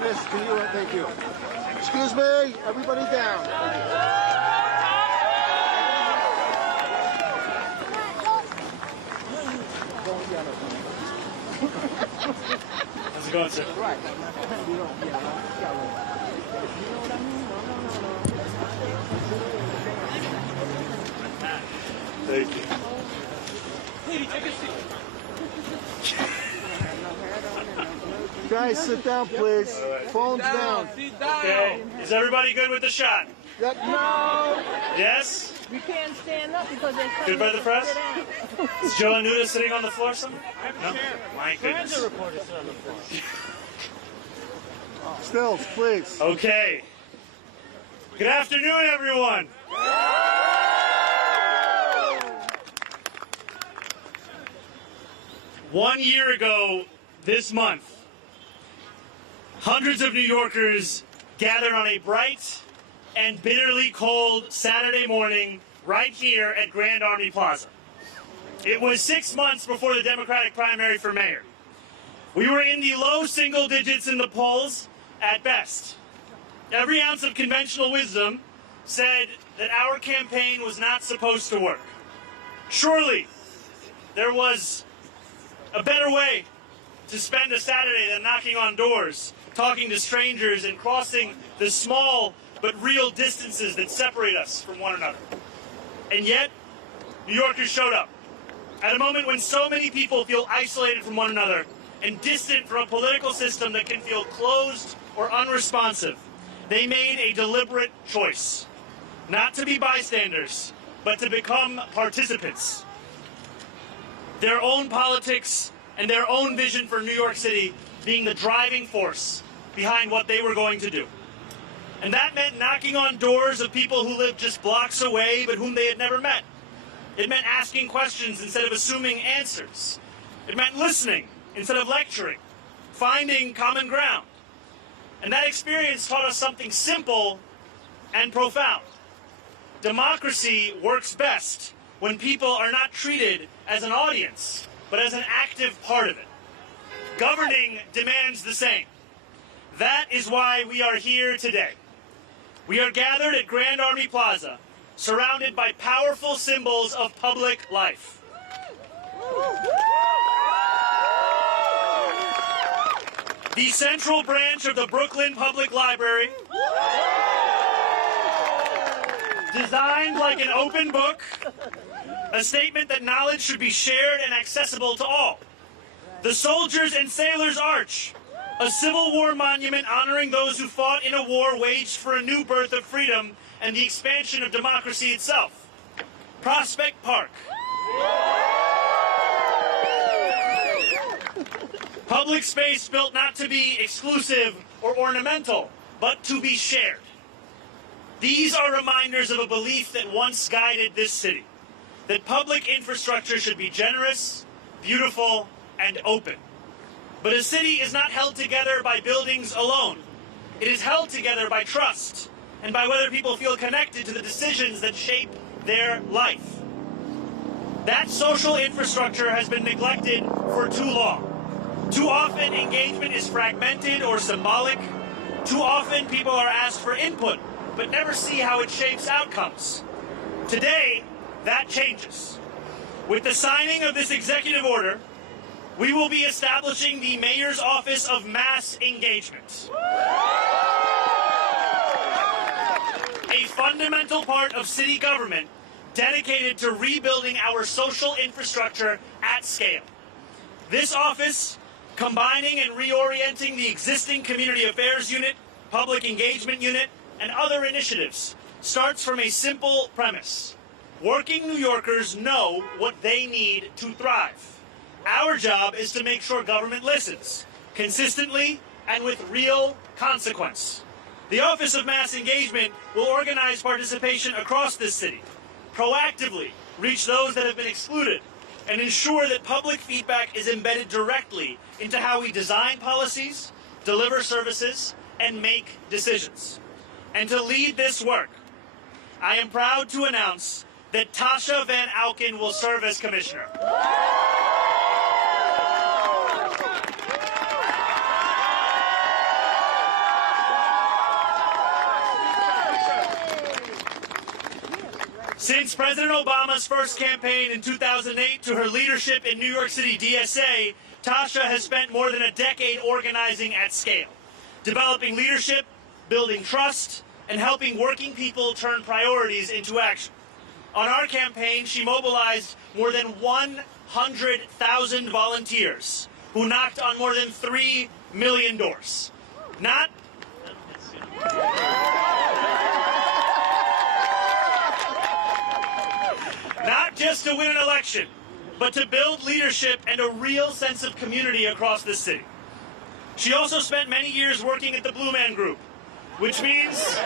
Miss, can you, thank you. Excuse me, everybody down. How's it going, sir? Right. Thank you. Guys, sit down, please. Right. Phones down. Okay. Is everybody good with the shot? No. Yes? We can't stand up because they're Good by the press? Is Joe Anuda sitting on the floor somewhere? No? My goodness. Stills, please. Okay. Good afternoon, everyone. One year ago this month, hundreds of New Yorkers gathered on a bright and bitterly cold Saturday morning right here at Grand Army Plaza. It was 6 months before the Democratic primary for mayor. We were in the low single digits in the polls at best. Every ounce of conventional wisdom said that our campaign was not supposed to work. Surely there was a better way to spend a Saturday than knocking on doors, talking to strangers, and crossing the small but real distances that separate us from one another. And yet, New Yorkers showed up at a moment when so many people feel isolated from one another and distant from a political system that can feel closed or unresponsive. They made a deliberate choice, not to be bystanders, but to become participants. Their own politics and their own vision for New York City being the driving force behind what they were going to do. And that meant knocking on doors of people who lived just blocks away but whom they had never met. It meant asking questions instead of assuming answers. It meant listening instead of lecturing, finding common ground. And that experience taught us something simple and profound. Democracy works best when people are not treated as an audience, but as an active part of it. Governing demands the same. That is why we are here today. We are gathered at Grand Army Plaza, surrounded by powerful symbols of public life. The central branch of the Brooklyn Public Library, designed like an open book, a statement that knowledge should be shared and accessible to all. The Soldiers and Sailors Arch, a Civil War monument honoring those who fought in a war waged for a new birth of freedom and the expansion of democracy itself. Prospect Park. Public space built not to be exclusive or ornamental, but to be shared. These are reminders of a belief that once guided this city, that public infrastructure should be generous, beautiful, and open. But a city is not held together by buildings alone. It is held together by trust and by whether people feel connected to the decisions that shape their life. That social infrastructure has been neglected for too long. Too often, engagement is fragmented or symbolic. Too often, people are asked for input, but never see how it shapes outcomes. Today, that changes. With the signing of this executive order, we will be establishing the Mayor's Office of Mass Engagement. A fundamental part of city government dedicated to rebuilding our social infrastructure at scale. This office, combining and reorienting the existing Community Affairs Unit, Public Engagement Unit, and other initiatives, starts from a simple premise. Working New Yorkers know what they need to thrive. Our job is to make sure government listens, consistently and with real consequence. The Office of Mass Engagement will organize participation across this city, proactively reach those that have been excluded, and ensure that public feedback is embedded directly into how we design policies, deliver services, and make decisions. And to lead this work, I am proud to announce that Tasha Van Auken will serve as commissioner. Since President Obama's first campaign in 2008 to her leadership in New York City DSA, Tasha has spent more than a decade organizing at scale, developing leadership, building trust, and helping working people turn priorities into action. On our campaign, she mobilized more than 100,000 volunteers who knocked on more than 3 million doors. Not just to win an election, but to build leadership and a real sense of community across the city. She also spent many years working at the Blue Man Group, which means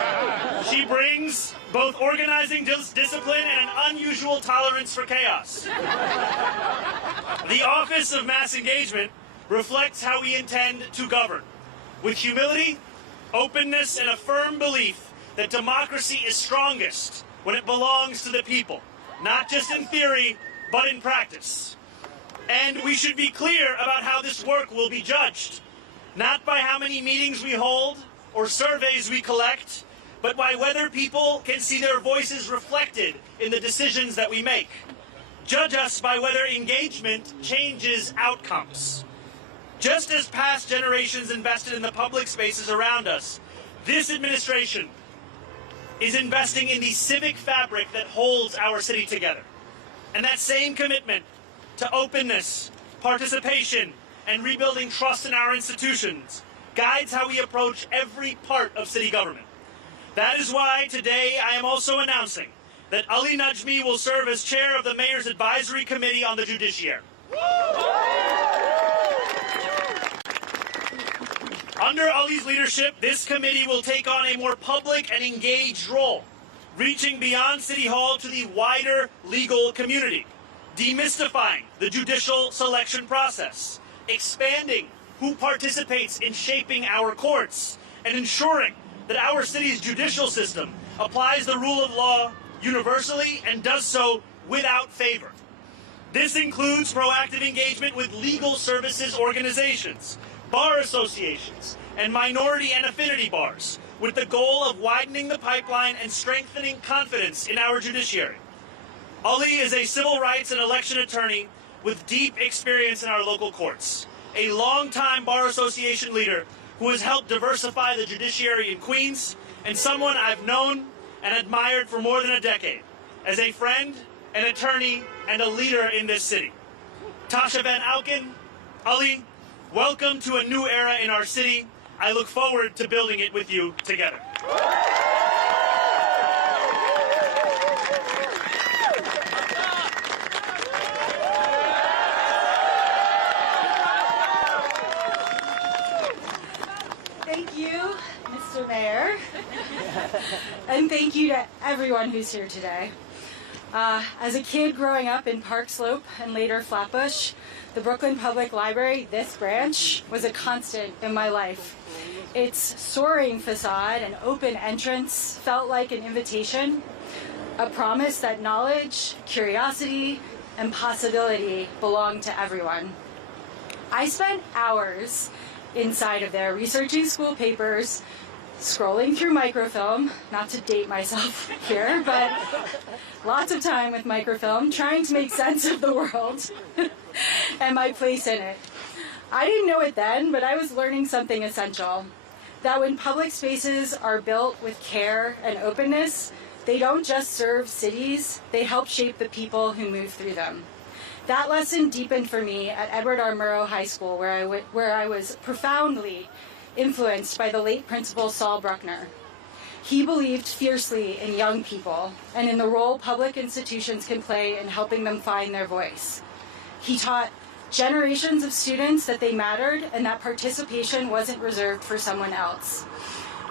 she brings both organizing discipline and an unusual tolerance for chaos. The Office of Mass Engagement reflects how we intend to govern, with humility, openness, and a firm belief that democracy is strongest when it belongs to the people, not just in theory, but in practice. And we should be clear about how this work will be judged, not by how many meetings we hold or surveys we collect, but by whether people can see their voices reflected in the decisions that we make. Judge us by whether engagement changes outcomes. Just as past generations invested in the public spaces around us, this administration is investing in the civic fabric that holds our city together. And that same commitment to openness, participation, and rebuilding trust in our institutions guides how we approach every part of city government. That is why today I am also announcing that Ali Najmi will serve as chair of the Mayor's Advisory Committee on the Judiciary. Under Ali's leadership, this committee will take on a more public and engaged role, reaching beyond City Hall to the wider legal community, demystifying the judicial selection process, expanding who participates in shaping our courts, and ensuring that our city's judicial system applies the rule of law universally and does so without favor. This includes proactive engagement with legal services organizations, bar associations, and minority and affinity bars, with the goal of widening the pipeline and strengthening confidence in our judiciary. Ali is a civil rights and election attorney with deep experience in our local courts, a longtime bar association leader who has helped diversify the judiciary in Queens, and someone I've known and admired for more than a decade, as a friend, an attorney, and a leader in this city. Tasha Van Auken, Ali, welcome to a new era in our city. I look forward to building it with you together. Thank you, Mr. Mayor, and thank you to everyone who's here today. As a kid growing up in Park Slope and later Flatbush, the Brooklyn Public Library, this branch, was a constant in my life. Its soaring facade and open entrance felt like an invitation, a promise that knowledge, curiosity, and possibility belonged to everyone. I spent hours inside of there researching school papers, scrolling through microfilm, not to date myself here, but lots of time with microfilm, trying to make sense of the world and my place in it. I didn't know it then, but I was learning something essential, that when public spaces are built with care and openness, they don't just serve cities, they help shape the people who move through them. That lesson deepened for me at Edward R. Murrow High School, where I was profoundly influenced by the late principal Saul Bruckner. He believed fiercely in young people and in the role public institutions can play in helping them find their voice. He taught generations of students that they mattered and that participation wasn't reserved for someone else.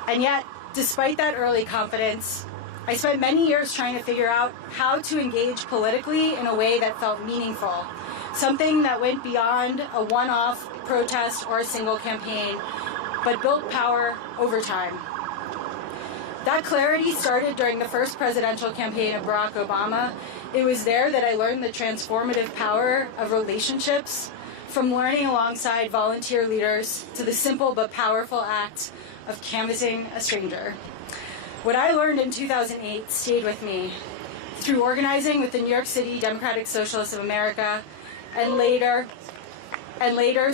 And yet, despite that early confidence, I spent many years trying to figure out how to engage politically in a way that felt meaningful, something that went beyond a one-off protest or a single campaign, but built power over time. That clarity started during the first presidential campaign of Barack Obama. It was there that I learned the transformative power of relationships, from learning alongside volunteer leaders to the simple but powerful act of canvassing a stranger. What I learned in 2008 stayed with me through organizing with the New York City Democratic Socialists of America, and later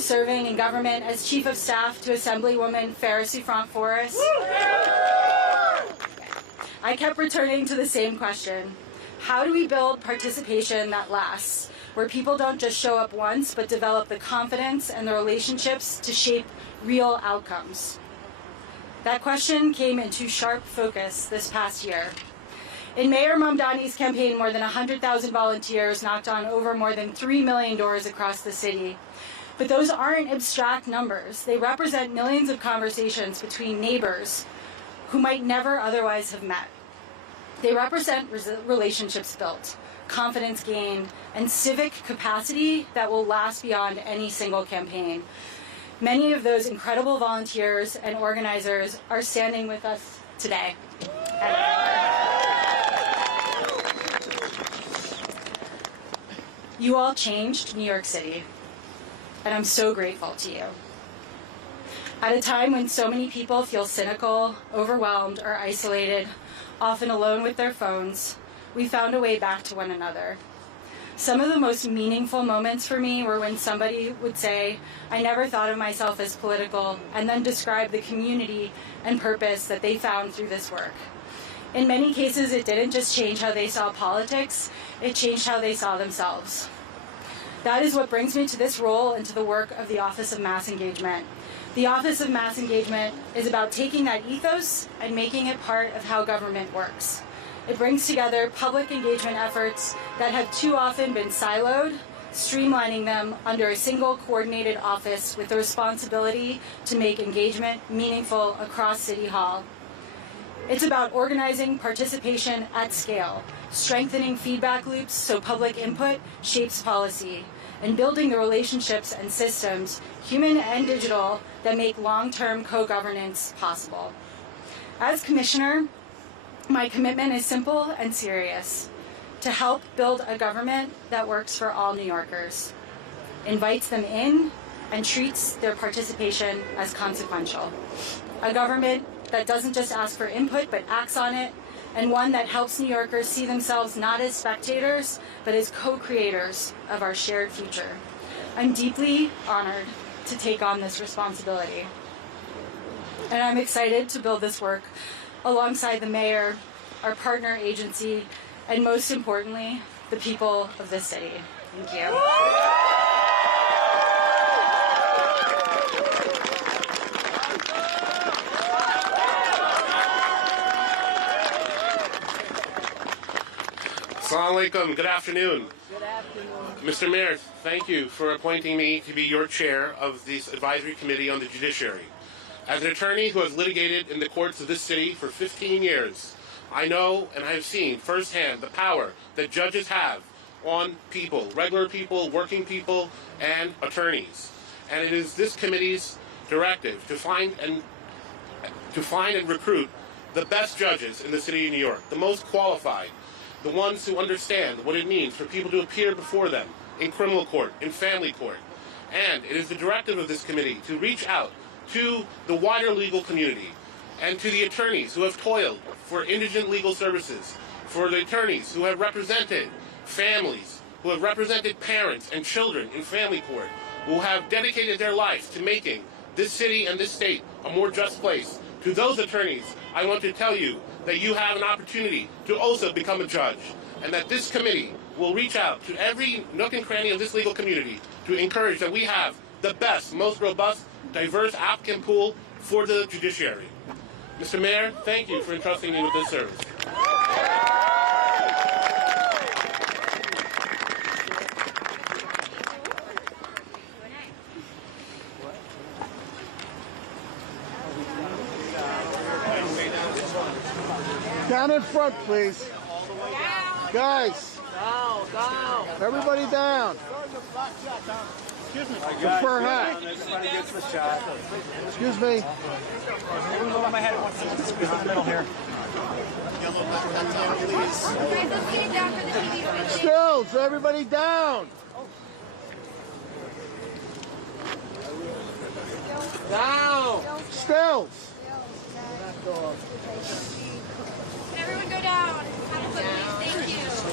serving in government as Chief of Staff to Assemblywoman Farah Souffrant-Forrest, I kept returning to the same question. How do we build participation that lasts, where people don't just show up once, but develop the confidence and the relationships to shape real outcomes? That question came into sharp focus this past year. In Mayor Mamdani's campaign, more than 100,000 volunteers knocked on over more than 3 million doors across the city. But those aren't abstract numbers. They represent millions of conversations between neighbors who might never otherwise have met. They represent relationships built, confidence gained, and civic capacity that will last beyond any single campaign. Many of those incredible volunteers and organizers are standing with us today. You all changed New York City, and I'm so grateful to you. At a time when so many people feel cynical, overwhelmed, or isolated, often alone with their phones, we found a way back to one another. Some of the most meaningful moments for me were when somebody would say, "I never thought of myself as political," and then describe the community and purpose that they found through this work. In many cases, it didn't just change how they saw politics, it changed how they saw themselves. That is what brings me to this role and to the work of the Office of Mass Engagement. The Office of Mass Engagement is about taking that ethos and making it part of how government works. It brings together public engagement efforts that have too often been siloed, streamlining them under a single coordinated office with the responsibility to make engagement meaningful across City Hall. It's about organizing participation at scale, strengthening feedback loops so public input shapes policy, and building the relationships and systems, human and digital, that make long-term co-governance possible. As Commissioner, my commitment is simple and serious: to help build a government that works for all New Yorkers, invites them in, and treats their participation as consequential. A government that doesn't just ask for input, but acts on it, and one that helps New Yorkers see themselves not as spectators, but as co-creators of our shared future. I'm deeply honored to take on this responsibility. And I'm excited to build this work alongside the mayor, our partner agency, and most importantly, the people of this city. Thank you. Assalamu alaikum. Good afternoon. Good afternoon. Mr. Mayor, thank you for appointing me to be your chair of this advisory committee on the judiciary. As an attorney who has litigated in the courts of this city for 15 years, I know and I have seen firsthand the power that judges have on people, regular people, working people, and attorneys. And it is this committee's directive to find and recruit the best judges in the city of New York, the most qualified, the ones who understand what it means for people to appear before them in criminal court, in family court. And it is the directive of this committee to reach out to the wider legal community and to the attorneys who have toiled for indigent legal services, for the attorneys who have represented families, who have represented parents and children in family court, who have dedicated their lives to making this city and this state a more just place. To those attorneys, I want to tell you that you have an opportunity to also become a judge, and that this committee will reach out to every nook and cranny of this legal community to encourage that we have the best, most robust, diverse applicant pool for the judiciary. Mr. Mayor, thank you for entrusting me with this service. Down in front, please. Guys. Down. Everybody down. Excuse me. The fur hat. Everybody gets the shot. Excuse me. Everyone my head at once. Squeeze in the middle here. Stills, everybody down. Down. Stills. Everyone go down. Have a good week. Thank you.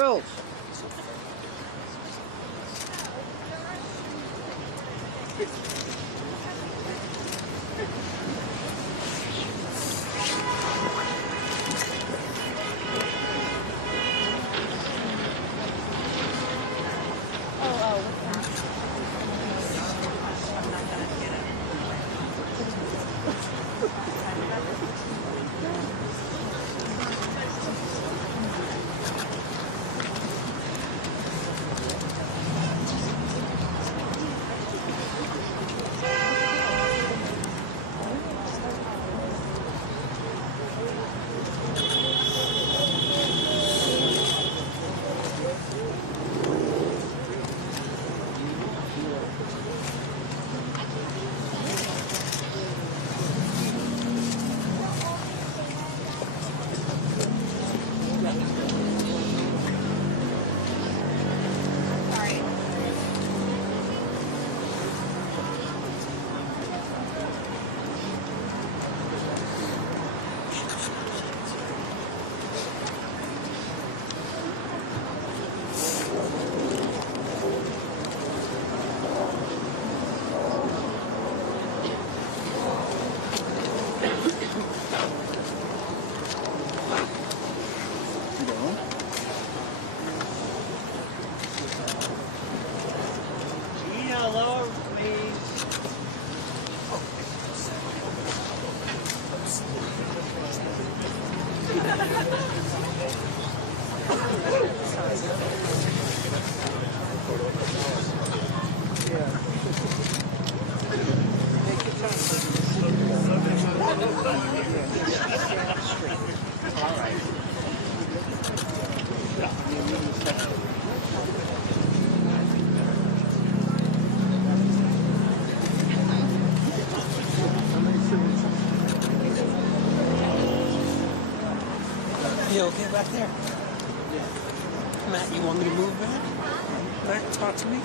Schultz. You okay back there? Matt, you want me to move, Matt? Matt, talk to me.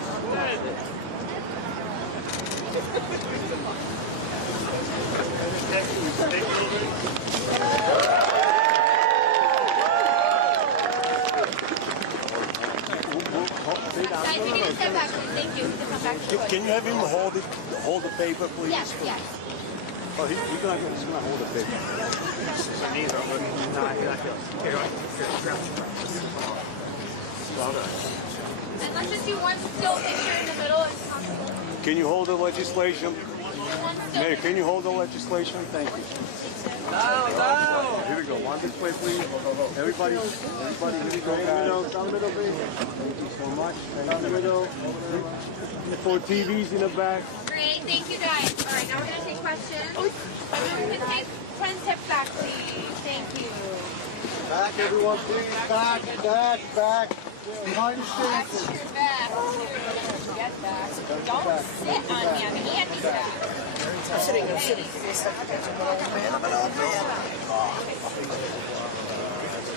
Guys, we need to step back, please. Thank you. To come back to Can you have him hold the paper, please? Yes, yes. Oh, he's gonna hold the paper. And let's just do one still picture in the middle if possible. Can you hold the legislation? One still Mayor, picture. can you hold the legislation? Thank you. Here we go. One this way, please. Everybody, here we go. Down the middle, please. Thank you so much. Down the middle. 4 TVs in the back. Great, thank you guys. All right, now we're going to take questions. Everyone can take 10 steps back, please. Thank you. Back, everyone, please. Back. Behind the Back stage. to your back. Get back. Don't sit on me. I'm handy back. I'm sitting.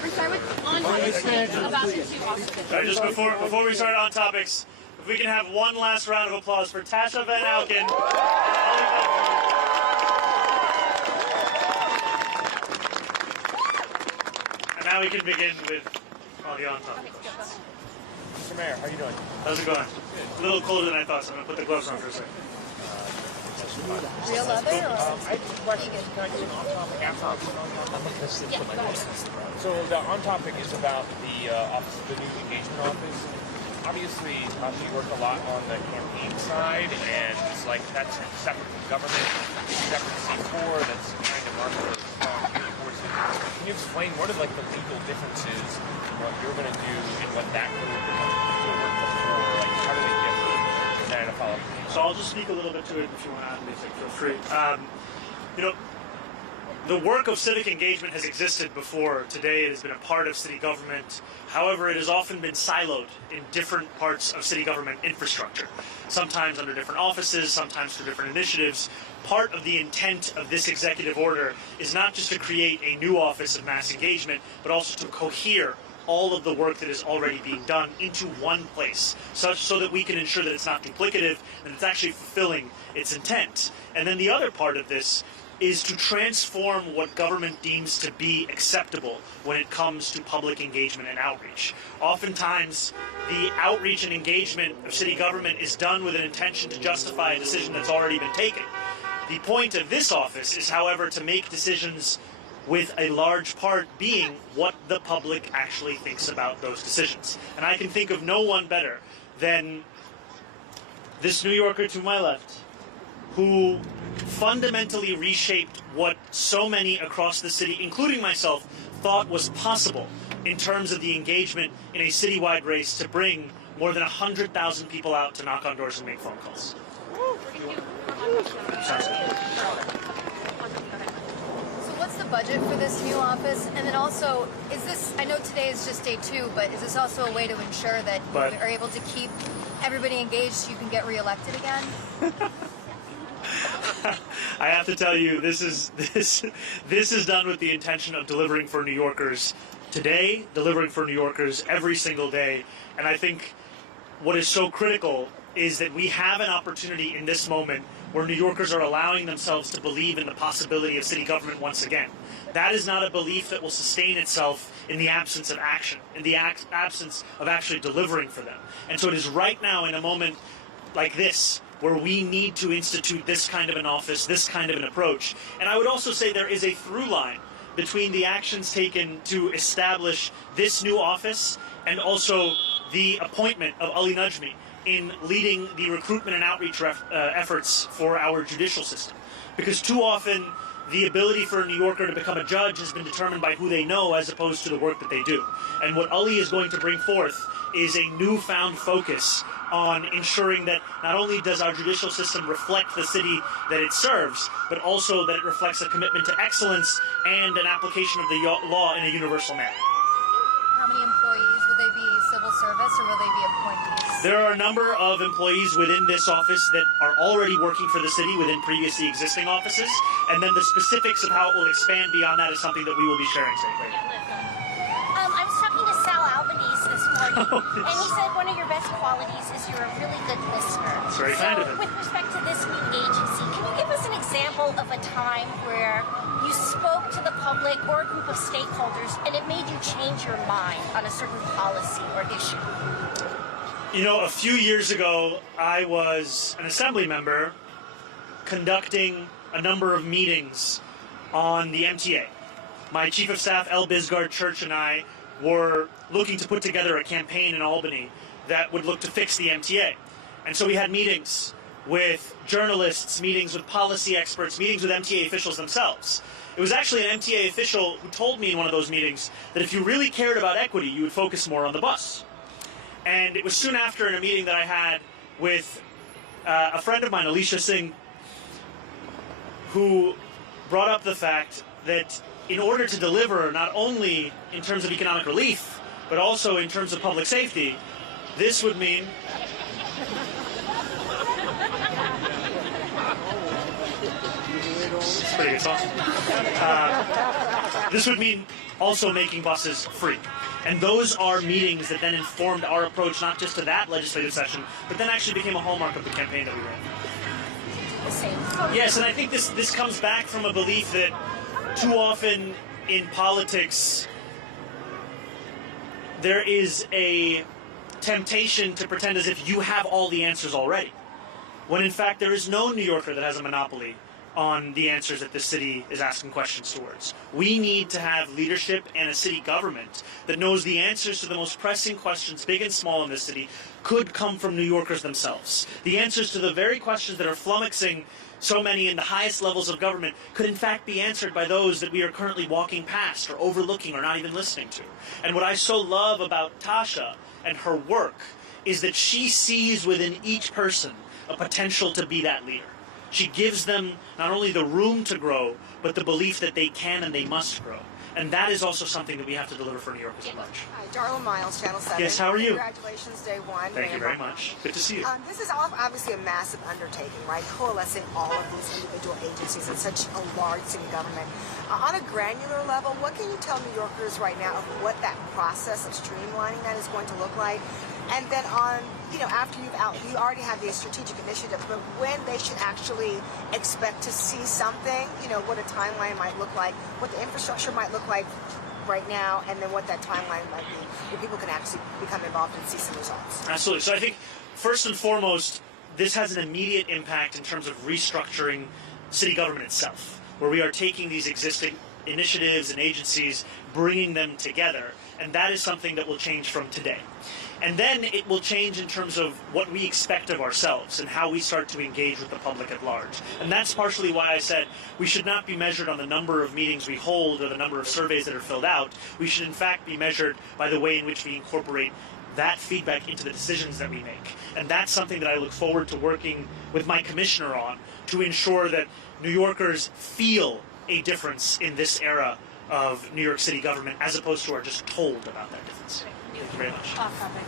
We start with on topics about the 2 officers. All right, just before we start on topics, if we can have one last round of applause for Tasha Van Auken. And now we can begin with all the on topics. Mr. Mayor, how you doing? How's it going? A little colder than I thought, so I'm gonna put the gloves on for a second. Real leather or? I have a question. Can I do an on-topic after? Yeah, So the on-topic is about the office, the new engagement office. Obviously, you work a lot on the campaign side, and it's like that's separate from government, separate C4. That's kind of our community forces. Can you explain what are like the legal differences in what you're going to do and what that group is work before? Like, how do they differ? And then a follow-up. So I'll just speak a little bit to it if you want to add anything, feel free. The work of civic engagement has existed before. Today it has been a part of city government. However, it has often been siloed in different parts of city government infrastructure, sometimes under different offices, sometimes for different initiatives. Part of the intent of this executive order is not just to create a new office of mass engagement, but also to cohere all of the work that is already being done into one place, so that we can ensure that it's not duplicative and it's actually fulfilling its intent. And then the other part of this is to transform what government deems to be acceptable when it comes to public engagement and outreach. Oftentimes, the outreach and engagement of city government is done with an intention to justify a decision that's already been taken. The point of this office is, however, to make decisions with a large part being what the public actually thinks about those decisions. And I can think of no one better than this New Yorker to my left, who fundamentally reshaped what so many across the city, including myself, thought was possible in terms of the engagement in a citywide race to bring more than 100,000 people out to knock on doors and make phone calls. So what's the budget for this new office? And then also, is this, I know today is just day 2, but is this also a way to ensure that you are able to keep everybody engaged so you can get reelected again? I have to tell you, this is done with the intention of delivering for New Yorkers today, delivering for New Yorkers every single day. And I think what is so critical is that we have an opportunity in this moment where New Yorkers are allowing themselves to believe in the possibility of city government once again. That is not a belief that will sustain itself in the absence of action, in the absence of actually delivering for them. And so it is right now, in a moment like this, where we need to institute this kind of an office, this kind of an approach. And I would also say there is a through line between the actions taken to establish this new office and also the appointment of Ali Najmi in leading the recruitment and outreach efforts for our judicial system. Because too often, the ability for a New Yorker to become a judge has been determined by who they know as opposed to the work that they do. And what Ali is going to bring forth is a newfound focus on ensuring that not only does our judicial system reflect the city that it serves, but also that it reflects a commitment to excellence and an application of the law in a universal manner. How many employees? Will they be civil service or will they be appointees? There are a number of employees within this office that are already working for the city within previously existing offices, and then the specifics of how it will expand beyond that is something that we will be sharing today. I was talking to Sal Albanese this morning, and he said one of your best qualities is you're a really good listener. That's very kind of him. With respect to this new agency, can you give us an example of a time where you spoke to the public or a group of stakeholders and it made you change your mind on a certain policy or issue? You know, a few years ago, I was an assembly member conducting a number of meetings on the MTA. My chief of staff, L. Bisgard Church, and I were looking to put together a campaign in Albany that would look to fix the MTA. And so we had meetings with journalists, meetings with policy experts, meetings with MTA officials themselves. It was actually an MTA official who told me in one of those meetings that if you really cared about equity, you would focus more on the bus. And it was soon after in a meeting that I had with a friend of mine, Alicia Singh, who brought up the fact that in order to deliver not only in terms of economic relief, but also in terms of public safety, this would mean it's a pretty good song. This would mean also making buses free. And those are meetings that then informed our approach not just to that legislative session, but then actually became a hallmark of the campaign that we ran. Yes, and I think this comes back from a belief that too often in politics there is a temptation to pretend as if you have all the answers already, when in fact there is no New Yorker that has a monopoly on the answers that this city is asking questions towards. We need to have leadership and a city government that knows the answers to the most pressing questions, big and small, in this city could come from New Yorkers themselves. The answers to the very questions that are flummoxing so many in the highest levels of government could in fact be answered by those that we are currently walking past or overlooking or not even listening to. And what I so love about Tasha and her work is that she sees within each person a potential to be that leader. She gives them not only the room to grow, but the belief that they can and they must grow. And that is also something that we have to deliver for New Yorkers at large. Hi, Darla Miles, Channel 7. Yes, how are you? Congratulations, day one. Thank you very much. Good to see you. This is obviously a massive undertaking, right? Coalescing all of these individual agencies in such a large city government. On a granular level, what can you tell New Yorkers right now of what that process of streamlining that is going to look like? And then on, after you already have the strategic initiative, but when they should actually expect to see something, what a timeline might look like, what the infrastructure might look like right now, and then what that timeline might be, where people can actually become involved and see some results. Absolutely. So I think, first and foremost, this has an immediate impact in terms of restructuring city government itself, where we are taking these existing initiatives and agencies, bringing them together, and that is something that will change from today. And then it will change in terms of what we expect of ourselves and how we start to engage with the public at large. And that's partially why I said we should not be measured on the number of meetings we hold or the number of surveys that are filled out. We should in fact be measured by the way in which we incorporate that feedback into the decisions that we make. And that's something that I look forward to working with my commissioner on, to ensure that New Yorkers feel a difference in this era of New York City government, as opposed to are just told about that difference. Thank you very much. Off topic.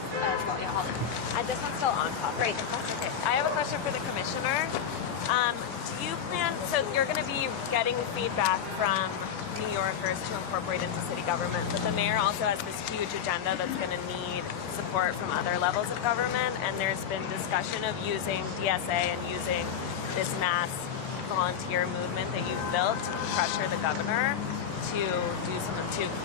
This one's still on topic. Great. That's okay. I have a question for the commissioner. Do you plan, so you're going to be getting feedback from New Yorkers to incorporate into city government, but the mayor also has this huge agenda that's going to need support from other levels of government, and there's been discussion of using DSA and using this mass volunteer movement that you've built to pressure the governor to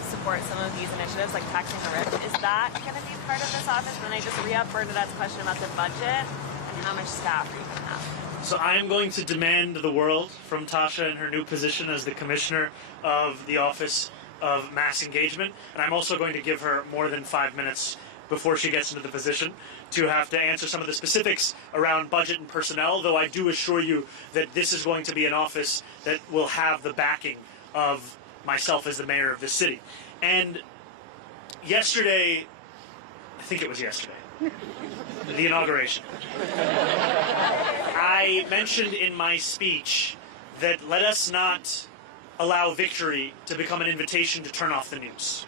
support some of these initiatives, like taxing the rich. Is that going to be part of this office? And I just re-up Bernadette's question about the budget and how much staff are you going to have? So I am going to demand the world from Tasha in her new position as the commissioner of the Office of Mass Engagement, and I'm also going to give her more than 5 minutes before she gets into the position to have to answer some of the specifics around budget and personnel, though I do assure you that this is going to be an office that will have the backing of myself as the mayor of this city. And yesterday, I think it was yesterday, the inauguration, I mentioned in my speech that let us not allow victory to become an invitation to turn off the news.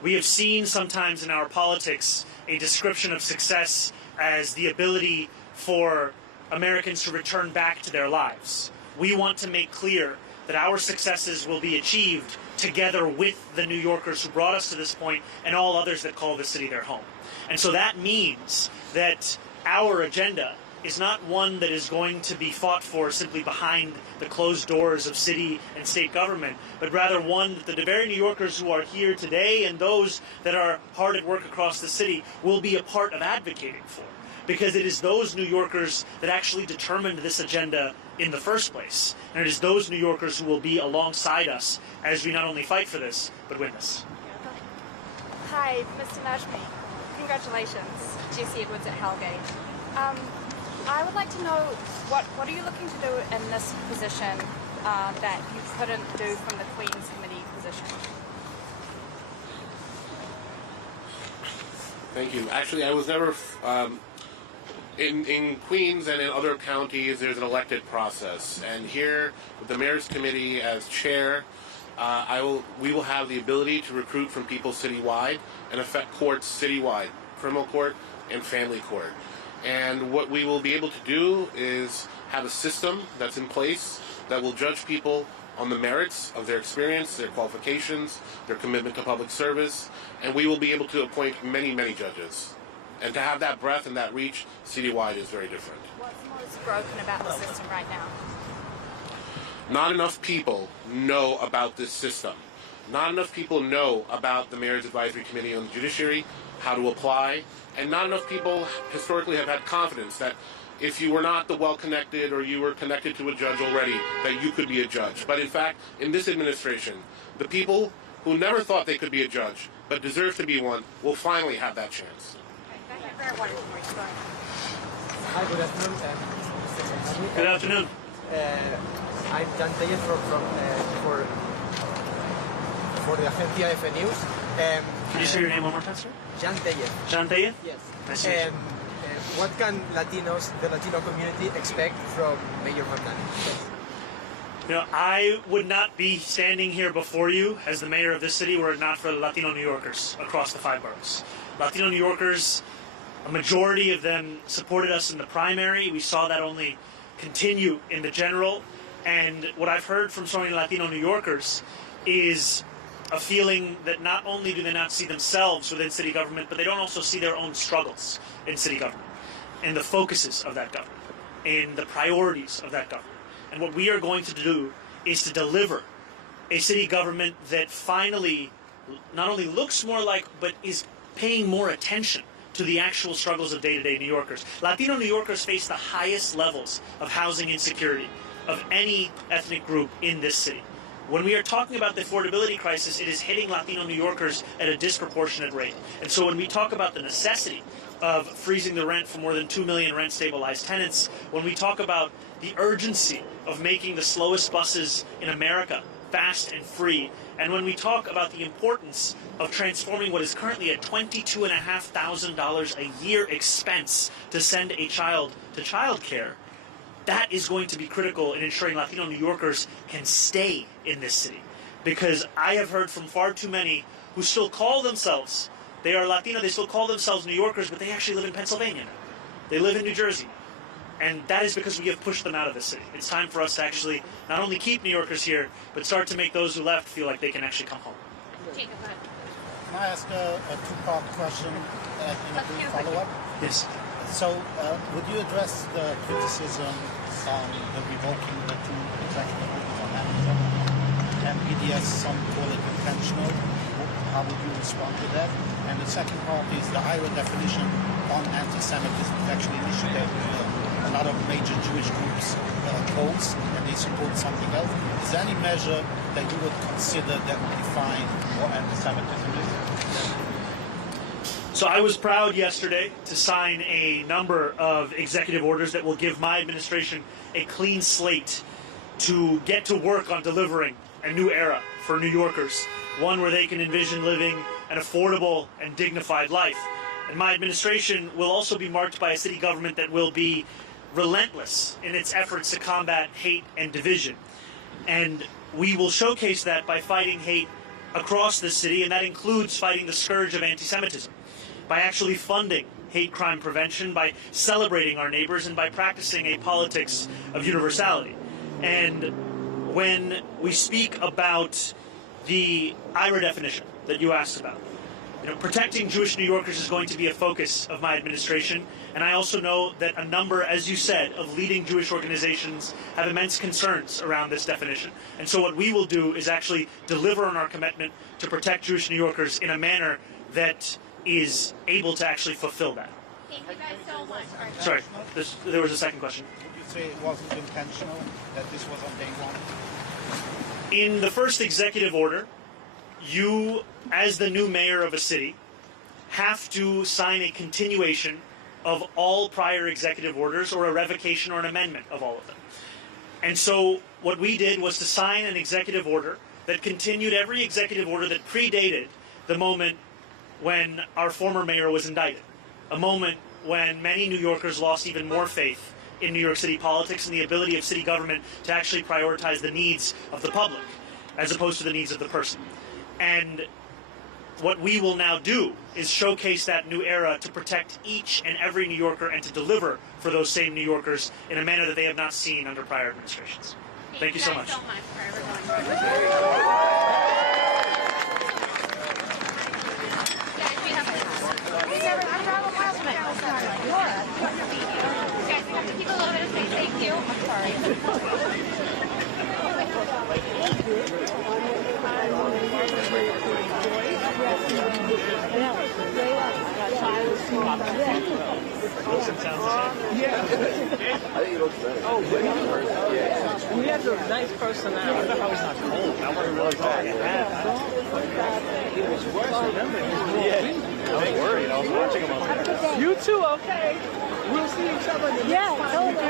We have seen sometimes in our politics a description of success as the ability for Americans to return back to their lives. We want to make clear that our successes will be achieved together with the New Yorkers who brought us to this point and all others that call the city their home. And so that means that our agenda is not one that is going to be fought for simply behind the closed doors of city and state government, but rather one that the very New Yorkers who are here today and those that are hard at work across the city will be a part of advocating for. Because it is those New Yorkers that actually determined this agenda in the first place. And it is those New Yorkers who will be alongside us as we not only fight for this, but win this. Hi, Mr. Najmi. Congratulations. Jesse Edwards at Hellgate. I would like to know, what are you looking to do in this position that you couldn't do from the Queen's Committee position? Thank you. Actually, I was never... In Queens and in other counties, there's an elected process. And here, with the Mayor's Committee as chair, we will have the ability to recruit from people citywide and affect courts citywide, criminal court and family court. And what we will be able to do is have a system that's in place that will judge people on the merits of their experience, their qualifications, their commitment to public service, and we will be able to appoint many, many judges. And to have that breadth and that reach citywide is very different. What's most broken about the system right now? Not enough people know about this system. Not enough people know about the Mayor's Advisory Committee on the Judiciary, how to apply, and not enough people historically have had confidence that if you were not the well-connected or you were connected to a judge already, that you could be a judge. But in fact, in this administration, the people who never thought they could be a judge but deserve to be one will finally have that chance. Hi, good afternoon. Good afternoon. I'm Jan Teyer for the Agencia F News. Can you say your name one more time, sir? Jan Teyer. Jan Teyer? Yes. Nice to meet you. What can the Latino community expect from Mayor Mamdani? You know, I would not be standing here before you as the mayor of this city were it not for the Latino New Yorkers across the 5 boroughs. Latino New Yorkers, a majority of them supported us in the primary. We saw that only continue in the general. And what I've heard from so many Latino New Yorkers is a feeling that not only do they not see themselves within city government, but they don't also see their own struggles in city government, and the focuses of that government, and the priorities of that government. And what we are going to do is to deliver a city government that finally not only looks more like, but is paying more attention to the actual struggles of day-to-day New Yorkers. Latino New Yorkers face the highest levels of housing insecurity of any ethnic group in this city. When we are talking about the affordability crisis, it is hitting Latino New Yorkers at a disproportionate rate. And so when we talk about the necessity of freezing the rent for more than 2 million rent-stabilized tenants, when we talk about the urgency of making the slowest buses in America fast and free, and when we talk about the importance of transforming what is currently a $22,500 a year expense to send a child to childcare, that is going to be critical in ensuring Latino New Yorkers can stay in this city. Because I have heard from far too many who still call themselves, they are Latino, they still call themselves New Yorkers, but they actually live in Pennsylvania now. They live in New Jersey. And that is because we have pushed them out of the city. It's time for us to actually not only keep New Yorkers here, but start to make those who left feel like they can actually come home. Can I ask a two-part question in a brief follow-up? Yes. So, would you address the criticism on the revoking the two executive orders on anti-Semitism and BDS, some call it intentional? How would you respond to that? And the second part is the IRA definition on anti-Semitism is actually initiated a lot of major Jewish groups oppose, and they support something else. Is there any measure that you would consider that would define what anti-Semitism is? So I was proud yesterday to sign a number of executive orders that will give my administration a clean slate to get to work on delivering a new era for New Yorkers, one where they can envision living an affordable and dignified life. And my administration will also be marked by a city government that will be relentless in its efforts to combat hate and division. And we will showcase that by fighting hate across the city, and that includes fighting the scourge of anti-Semitism, by actually funding hate crime prevention, by celebrating our neighbors, and by practicing a politics of universality. And when we speak about the IRA definition that you asked about, protecting Jewish New Yorkers is going to be a focus of my administration, and I also know that a number, as you said, of leading Jewish organizations have immense concerns around this definition. And so what we will do is actually deliver on our commitment to protect Jewish New Yorkers in a manner that is able to actually fulfill that. Thank you guys so much. Sorry, there was a second question. Would you say it wasn't intentional, that this was on day one? In the first executive order, you, as the new mayor of a city, have to sign a continuation of all prior executive orders or a revocation or an amendment of all of them. And so what we did was to sign an executive order that continued every executive order that predated the moment when our former mayor was indicted, a moment when many New Yorkers lost even more faith in New York City politics and the ability of city government to actually prioritize the needs of the public as opposed to the needs of the person. And what we will now do is showcase that new era to protect each and every New Yorker and to deliver for those same New Yorkers in a manner that they have not seen under prior administrations. Thank you so much. He has a nice personality. I thought I was not cold. I wasn't really bad. He was worse, remember? I was worried. I was watching him on there. You too, okay? We'll see each other in the next 5 minutes.